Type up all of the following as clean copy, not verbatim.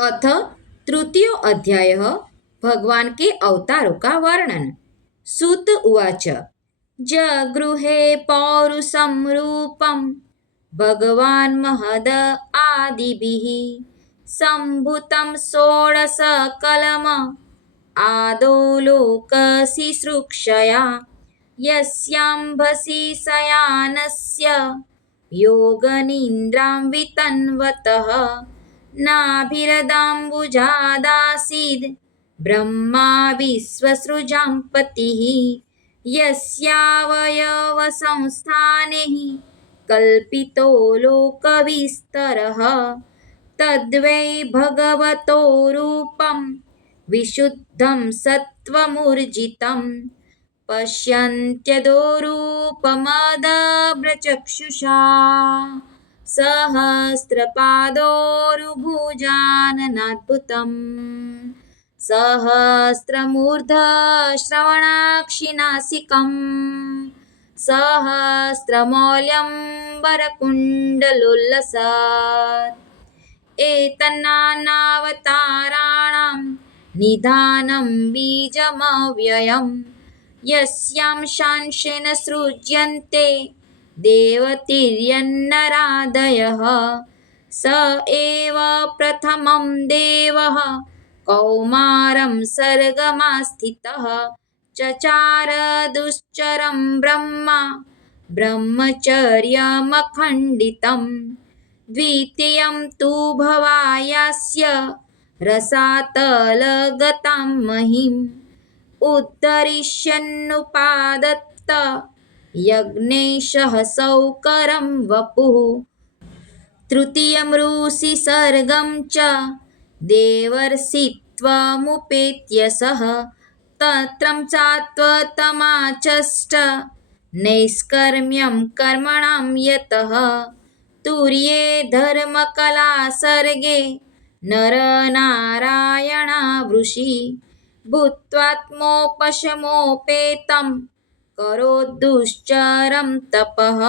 अथ तृतीय अध्याय भगवान के अवतारों का वर्णन। सूत उवाच जगृहे पौरुषं रूपं भगवान् महद आदिभिः सम्भूतं षोडशकलम आदौ लोकशिश्रूक्षया यस्यांभसि शयानस्य योगनिन्द्रां वितन्वतः नाभिरदाम्बुजादासीद् ब्रह्मा विश्वसृजां पतिः यस्यावयवसंस्थाने हि कल्पितो लोकविस्तरः तद्वै भगवतो रूपं विशुद्धं सत्त्वमूर्जितं पश्यन्त्यदोरूपमदभ्रचक्षुषा सहस्रपादोरुभुजाननाद्भुतम् सहस्रमूर्धश्रवणाक्षिनासिकम् सहस्रमौल्यं वरकुण्डलोल्लसत् एतन्नानावताराणां निधानं बीजमव्ययं यस्यां शांशेन सृज्यन्ते देवतिर्यन्नरादयः स एव प्रथमं देवः कौमारं सर्गमास्थितः चचार दुश्चरं ब्रह्मा ब्रह्मचर्यमखण्डितं द्वितीयं तु भवायास्य रसातलगतां महीम् उद्धरिष्यन्नुपादत्त यज्ञेशः सौकरं वपुः तृतीयं ऋषिसर्गं च देवर्षित्वमुपेत्य सः तत्रं चात्वतमाचष्ट नैष्कर्म्यं कर्मणां यतः तुर्ये धर्मकलासर्गे नरनारायणावृषि भूत्वात्मोपशमोपेतं करोद्दुश्चरं तपः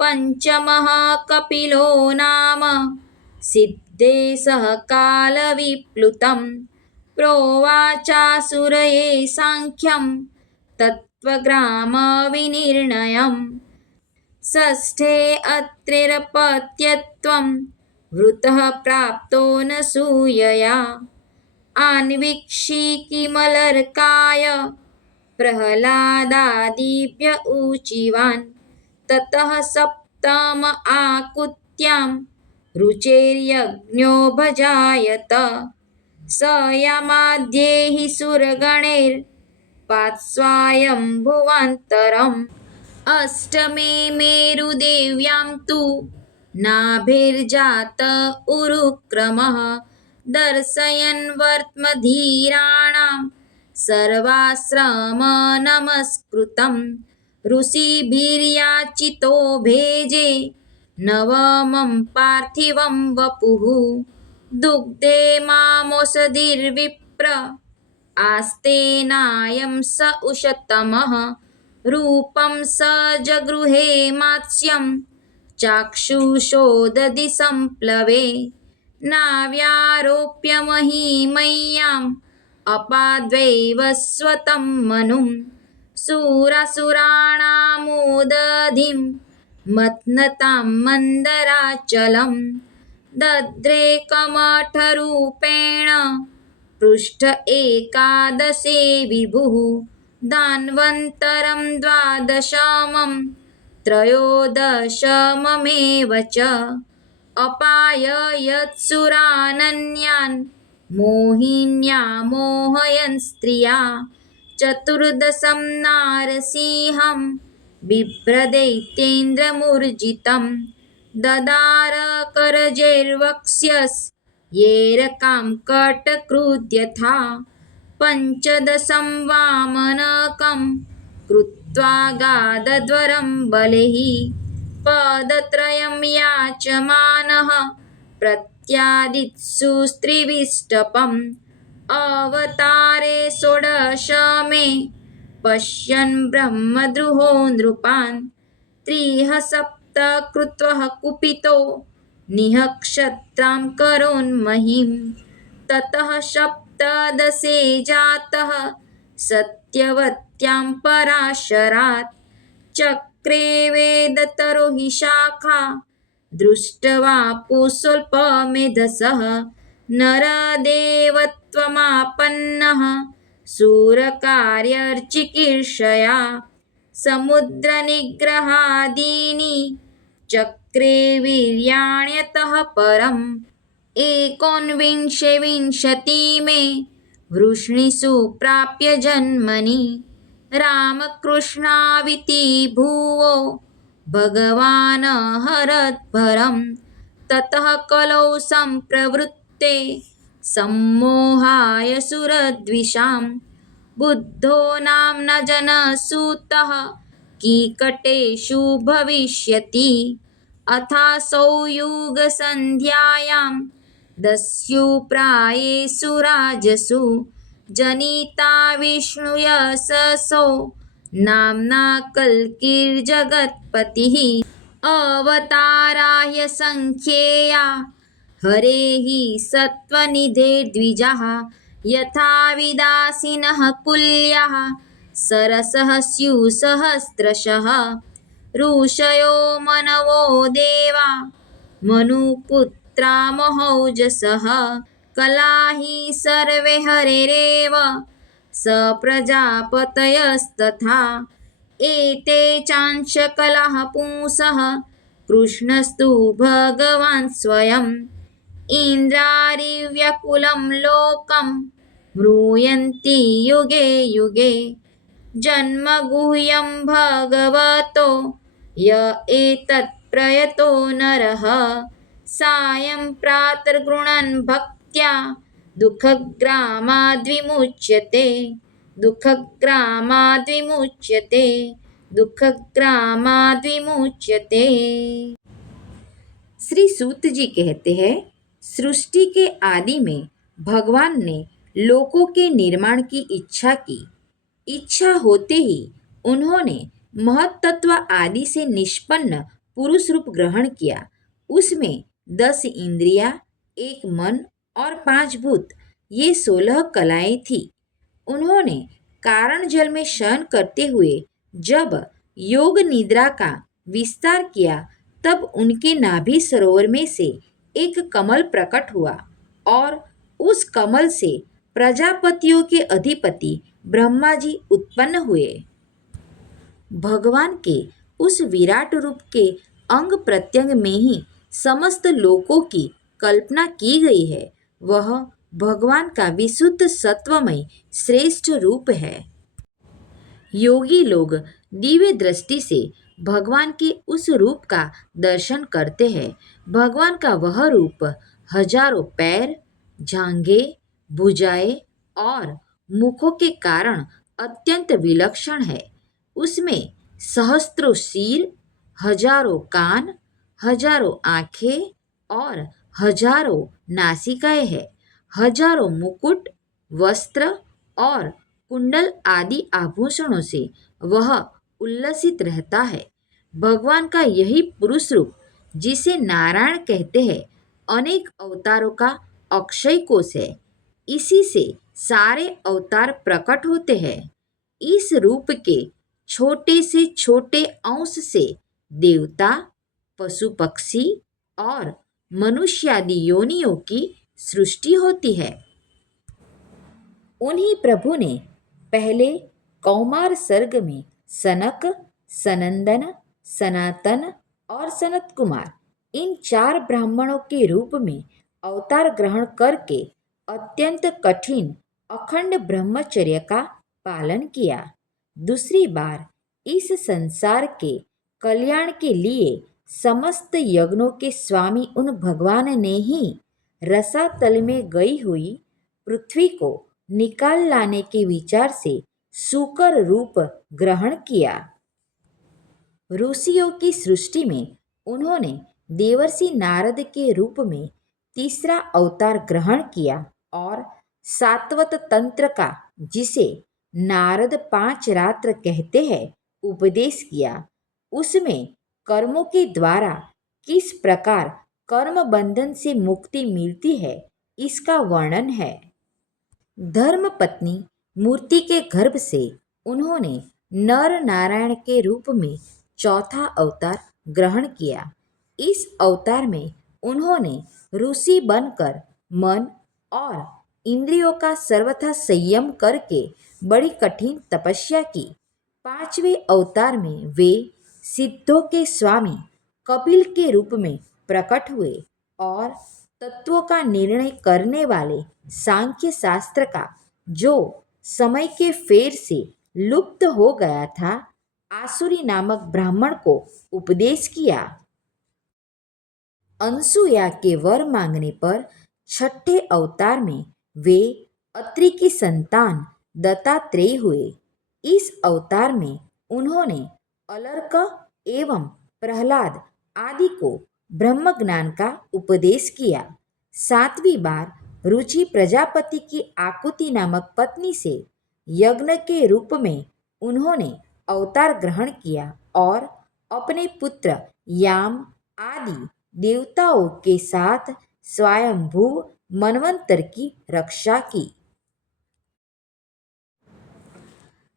पञ्चमः कपिलो नाम सिद्धेशः कालविप्लुतं प्रोवाचासुरये साङ्ख्यं तत्त्वग्रामविनिर्णयम् षष्ठे अत्रिरपत्यत्वं वृतः प्राप्तो न सूयया आन्वीक्षिकिमलर्काय प्रह्लादादिभ्य ऊचिवान् ततः सप्तम आकुत्यां रुचेर्यज्ञो भजायत स यामाद्यैः सुरगणैर्पात्स्वायम्भुवान्तरम् अष्टमे मेरुदेव्यां तु नाभिर्जात उरुक्रमः दर्शयन् वर्त्मधीराणां सर्वाश्रमनमस्कृतं ऋषिभिर्याचितो भेजे नवमं पार्थिवं वपुः दुग्धे मामोषधिर्विप्र आस्तेनायं स उषतमः रूपं स जगृहे मात्स्यं चाक्षुषोदधि संप्लवे नाव्यारोप्य महिमय्याम् अपाद्वैवस्वतं मनुं सुरासुराणामुदधिं मथ्नतां मन्दराचलं दद्रे कमठरूपेण पृष्ठ एकादशे विभुः दान्वन्तरं द्वादशमं त्रयोदशममेव च अपाययत्सुरानन्यान् मोहिन्या मोहयन् स्त्रिया चतुर्दशं नारसिंहं बिभ्रदैत्येन्द्रमूर्जितं ददार करजैर्वक्ष्यस्येरकां कटकृद्यथा पञ्चदशं वामनकं कृत्वा गादध्वरं बलैः पदत्रयं याचमानः प्रत्यादित्सु स्त्रिविष्टपम् अवतारे षोडशमे पश्यन् ब्रह्मद्रुहो नृपान् त्रिः सप्त कृत्वः कुपितो निःक्षत्रां करोन्महीं। ततः सप्तदशे जातः सत्यवत्यां पराशरात् चक्रे वेदतरोहि शाखा दृष्ट्वा पुष्पमेधसः नरदेवत्वमापन्नः शूरकार्यचिकीर्षया समुद्रनिग्रहादीनि चक्रे वीर्याण्यतः परम्। एकोनविंशे विंशतिमे वृष्णिषु प्राप्य जन्मनि रामकृष्णाविति भुवो भगवान् हरद्भरम्। ततः कलौ सम्प्रवृत्ते सम्मोहाय सुरद्विषाम् बुद्धो नाम्ना जनसूतः कीकटेषु भविष्यति। अथासौ युगसन्ध्यायां दस्युप्रायेषु राजसु जनिता विष्णुयशसो नाम्ना कल्किर्जगत्पतिः। अवताराय सङ्ख्येया हरेः सत्त्वनिधेर्द्विजाः यथा विदासिनः कुल्याः सरसः स्युः सहस्रशः। ऋषयो मनवो देवा मनुपुत्रा महौजसः कलाहि सर्वे हरेरेव स प्रजापतयस्तथा। एते चांशकलाः पुंसः कृष्णस्तु भगवान् स्वयम्। इन्द्रारिव्याकुलं लोकं म्रूयन्ति युगे युगे जन्मगुह्यं भगवतो य एतत् प्रयतो नरः सायं प्रातर्गृह्णन् भक्त्या दुःखग्रामाद्विमुच्यते दुःखग्रामाद्विमुच्यते दुःखग्रामाद्विमुच्यते। श्री सूत जी कहते हैं, सृष्टि के आदि में भगवान ने लोकों के निर्माण की इच्छा की। इच्छा होते ही उन्होंने महत्तत्व आदि से निष्पन्न पुरुष रूप ग्रहण किया। उसमें 10 इंद्रियां, 1 मन और 5 भूत, ये 16 कलाएं थी। उन्होंने कारण जल में शयन करते हुए जब योग निद्रा का विस्तार किया तब उनके नाभि सरोवर में से एक कमल प्रकट हुआ और उस कमल से प्रजापतियों के अधिपति ब्रह्मा जी उत्पन्न हुए। भगवान के उस विराट रूप के अंग प्रत्यंग में ही समस्त लोकों की कल्पना की गई है। वह भगवान का विशुद्ध सत्वमय श्रेष्ठ रूप है। योगी लोग दिव्य दृष्टि से भगवान के उस रूप का दर्शन करते हैं। भगवान का वह रूप हजारों पैर, जांघें, भुजाएं और मुखों के कारण अत्यंत विलक्षण है। उसमें सहस्त्रों सिर, हजारों कान, हजारों आँखें और हजारों नासिकाएं हैं। हजारों मुकुट, वस्त्र और कुंडल आदि आभूषणों से वह उल्लसित रहता है। भगवान का यही पुरुष रूप, जिसे नारायण कहते हैं, अनेक अवतारों का अक्षय कोश है। इसी से सारे अवतार प्रकट होते हैं। इस रूप के छोटे से छोटे अंश से देवता, पशु पक्षी और मनुष्यादि योनियों की सृष्टि होती है। उन्हीं प्रभु ने पहले कौमार सर्ग में सनक, सनंदन, सनातन और सनत कुमार, इन 4 ब्राह्मणों के रूप में अवतार ग्रहण करके अत्यंत कठिन अखंड ब्रह्मचर्य का पालन किया। दूसरी बार इस संसार के कल्याण के लिए समस्त यज्ञों के स्वामी उन भगवान ने ही रसातल में गई हुई पृथ्वी को निकाल लाने के विचार से सूकर रूप ग्रहण किया। ऋषियों की सृष्टि में उन्होंने देवर्षि नारद के रूप में तीसरा अवतार ग्रहण किया और सात्वत तंत्र का, जिसे नारद 5 रात्र कहते हैं, उपदेश किया। उसमें कर्मों के द्वारा किस प्रकार कर्म बंधन से मुक्ति मिलती है, इसका वर्णन है। धर्मपत्नी मूर्ति के गर्भ से उन्होंने नर नारायण के रूप में चौथा अवतार ग्रहण किया। इस अवतार में उन्होंने ऋषि बनकर मन और इंद्रियों का सर्वथा संयम करके बड़ी कठिन तपस्या की। पांचवें अवतार में वे सिद्धों के स्वामी कपिल के रूप में प्रकट हुए और तत्वों का निर्णय करने वाले सांख्य शास्त्र का, जो समय के फेर से लुप्त हो गया था, आसुरी नामक ब्राह्मण को उपदेश किया। अनसुया के वर मांगने पर छठे अवतार में वे अत्रि की संतान दत्तात्रेय हुए। इस अवतार में उन्होंने अलर्क एवं प्रहलाद आदि को ब्रह्म ज्ञान का उपदेश किया। सातवीं बार रुचि प्रजापति की आकुति नामक पत्नी से यज्ञ के रूप में उन्होंने अवतार ग्रहण किया और अपने पुत्र याम आदि देवताओं के साथ स्वयंभू मनवंतर की रक्षा की।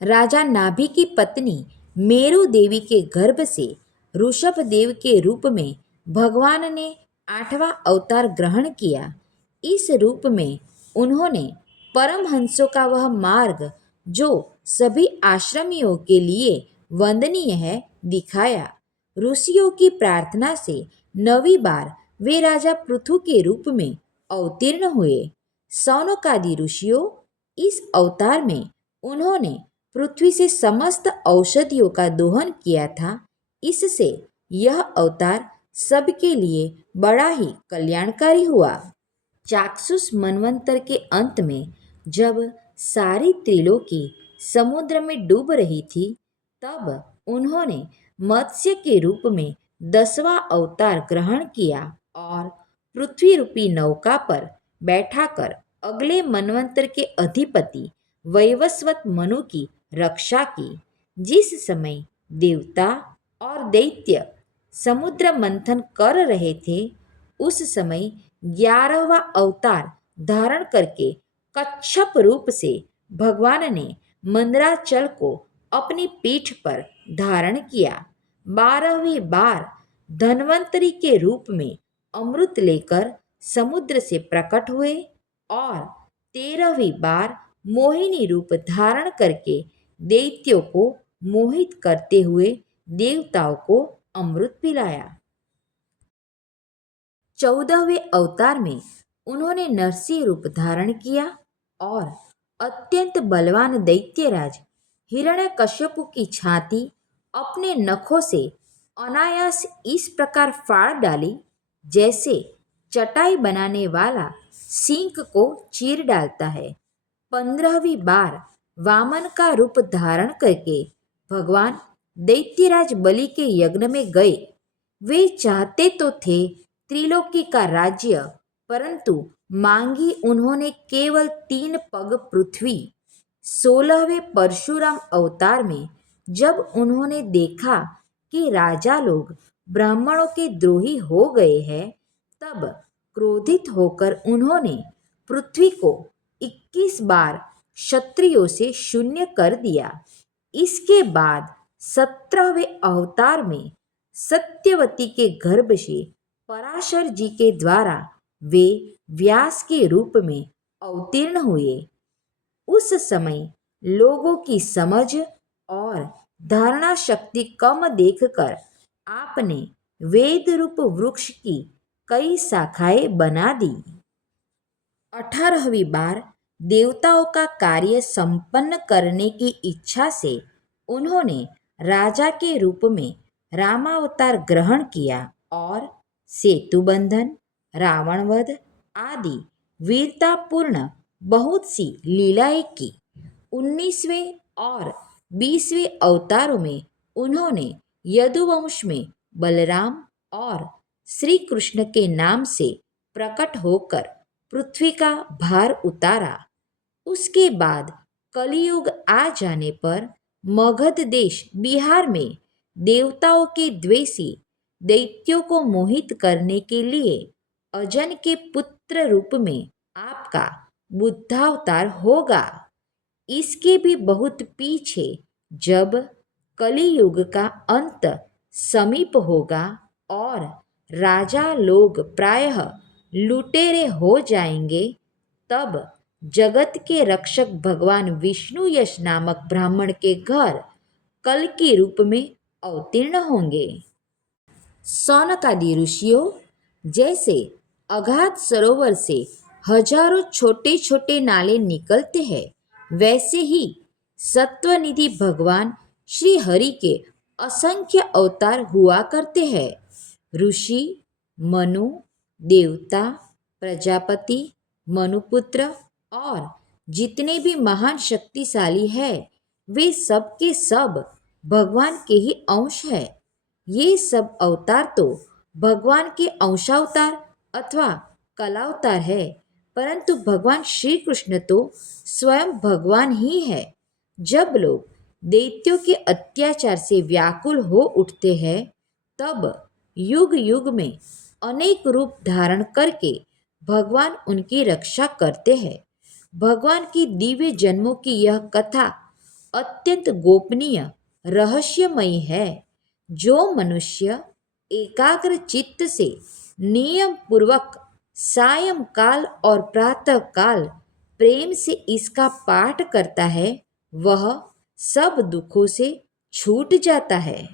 राजा नाभि की पत्नी मेरु देवी के गर्भ से ऋषभ देव के रूप में भगवान ने आठवां अवतार ग्रहण किया। इस रूप में उन्होंने परमहंसों का वह मार्ग, जो सभी आश्रमियों के लिए वंदनीय है, दिखाया। ऋषियों की प्रार्थना से नवीं बार वे राजा पृथु के रूप में अवतीर्ण हुए। सौनकादि ऋषियों, इस अवतार में उन्होंने पृथ्वी से समस्त औषधियों का दोहन किया था। इससे यह अवतार सबके लिए बड़ा ही कल्याणकारी हुआ। चाक्षुष मनवंतर के अंत में जब सारी त्रिलोकी समुद्र में डूब रही थी, तब उन्होंने मत्स्य के रूप में 10वां अवतार ग्रहण किया और पृथ्वी रूपी नौका पर बैठाकर अगले मनवंतर के अधिपति वैवस्वत मनु की रक्षा की। जिस समय देवता और दैत्य समुद्र मंथन कर रहे थे, उस समय 11वां अवतार धारण करके कच्छप रूप से भगवान ने मंदराचल को अपनी पीठ पर धारण किया। 12वीं बार धन्वंतरी के रूप में अमृत लेकर समुद्र से प्रकट हुए और 13वीं बार मोहिनी रूप धारण करके दैत्यों को मोहित करते हुए देवताओं को अमृत पिलाया। 14वें अवतार में उन्होंने नरसिंह रूप धारण किया और अत्यंत बलवान दैत्यराज हिरण्यकश्यपु की छाती अपने नखों से अनायास इस प्रकार फाड़ डाली, जैसे चटाई बनाने वाला सींग को चीर डालता है। 15वीं बार वामन का रूप धारण करके भगवान दैत्यराज बलि के यज्ञ में गए। वे चाहते तो थे त्रिलोकी का राज्य, परंतु मांगी उन्होंने केवल 3 पग पृथ्वी। 16वें परशुराम अवतार में जब उन्होंने देखा कि राजा लोग ब्राह्मणों के द्रोही हो गए हैं, तब क्रोधित होकर उन्होंने पृथ्वी को 21 बार क्षत्रियों से शून्य कर दिया। इसके बाद 17वें अवतार में सत्यवती के गर्भ से पराशर जी के द्वारा वे व्यास के रूप में अवतीर्ण हुए। उस समय लोगों की समझ और धारणा शक्ति कम देखकर आपने वेद रूप वृक्ष की कई शाखाएं बना दी। 18वीं बार देवताओं का कार्य संपन्न करने की इच्छा से उन्होंने राजा के रूप में रामावतार ग्रहण किया और सेतु बंधन, रावण वध आदि वीरतापूर्ण बहुत सी लीलाएं की। 19वें और 20वें अवतारों में उन्होंने यदुवंश में बलराम और श्री कृष्ण के नाम से प्रकट होकर पृथ्वी का भार उतारा। उसके बाद कलियुग आ जाने पर मगध देश बिहार में देवताओं के द्वेषी दैत्यों को मोहित करने के लिए अजन के पुत्र रूप में आपका बुद्धावतार होगा। इसके भी बहुत पीछे जब कलियुग का अंत समीप होगा और राजा लोग प्रायः लुटेरे हो जाएंगे, तब जगत के रक्षक भगवान विष्णु यश नामक ब्राह्मण के घर कल के रूप में अवतीर्ण होंगे। सौनकादि ऋषियों जैसे अगाध सरोवर से हजारों छोटे छोटे नाले निकलते हैं, वैसे ही सत्वनिधि भगवान श्री हरि के असंख्य अवतार हुआ करते हैं। ऋषि, मनु, देवता, प्रजापति, मनुपुत्र और जितने भी महान शक्तिशाली हैं, वे सब के सब भगवान के ही अंश हैं। ये सब अवतार तो भगवान के अंशावतार अथवा कलावतार है, परंतु भगवान श्री कृष्ण तो स्वयं भगवान ही है। जब लोग दैत्यों के अत्याचार से व्याकुल हो उठते हैं, तब युग युग में अनेक रूप धारण करके भगवान उनकी रक्षा करते हैं। भगवान की दिव्य जन्मों की यह कथा अत्यंत गोपनीय रहस्यमयी है। जो मनुष्य एकाग्र चित्त से नियम पूर्वक सायं काल और प्रातः काल प्रेम से इसका पाठ करता है, वह सब दुखों से छूट जाता है।